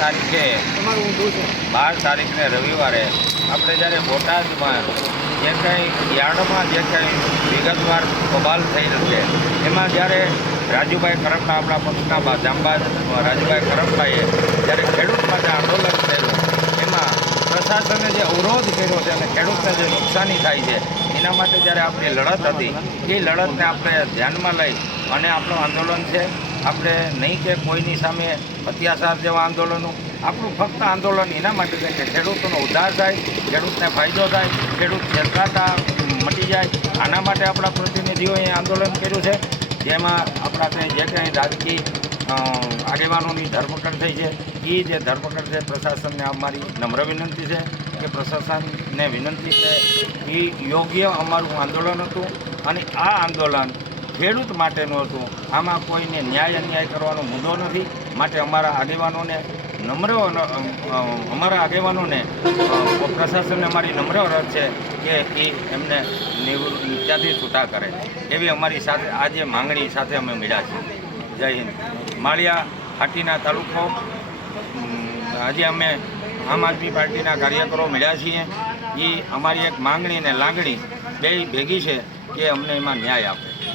તારીખે? બાર તારીખને રવિવારે. આપણે જ્યારે બોટાદમાં જે કંઈ યાર્ડમાં જે કંઈ વિગતવાર કબાલ થઈ છે એમાં જ્યારે રાજુભાઈ કરમના આપણા પક્ષના જાંબાજ રાજુભાઈ કરમભાઈએ જ્યારે ખેડૂત માટે આંદોલન થયેલું એમાં પ્રશાસને જે અવરોધ કર્યો છે અને ખેડૂતને જે નુકસાની થાય છે એના માટે જ્યારે આપણી લડત હતી એ લડતને આપણે ધ્યાનમાં લઈ અને આપણું આંદોલન છે આપણે નહીં કે કોઈની સામે અત્યાચાર જેવા આંદોલનો. આપણું ફક્ત આંદોલન એના માટે છે કે ખેડૂતોનો ઉદ્ધાર થાય, ખેડૂતને ફાયદો થાય, ખેડૂત છેતરાતા, મટી જાય. આના માટે આપણા પ્રતિનિધિઓએ આંદોલન કર્યું છે. જેમાં આપણા કંઈ જે કંઈ રાજકીય આગેવાનોની ધરપકડ થઈ છે એ જે ધરપકડ છે, પ્રશાસનને અમારી નમ્ર વિનંતી છે કે પ્રશાસનને વિનંતી છે એ યોગ્ય અમારું આંદોલન હતું. અને આ આંદોલન ખેડૂત માટેનું હતું. આમાં કોઈને ન્યાય અન્યાય કરવાનો મુદ્દો નથી. માટે અમારા આગેવાનોને નમ્ર અમારા આગેવાનોને પ્રશાસનને અમારી નમ્ર અરજ છે કે એ એમને ત્યાંથી છૂટા કરે. એવી અમારી સાથે આજે માંગણી સાથે અમે મળ્યા છીએ. જય હિન્દ. માળિયા હાટીના તાલુકો આજે અમે આમ આદમી પાર્ટીના કાર્યકરો મળ્યા છીએ. એ અમારી એક માંગણી અને લાગણી બે ભેગી છે કે અમને એમાં ન્યાય આપે.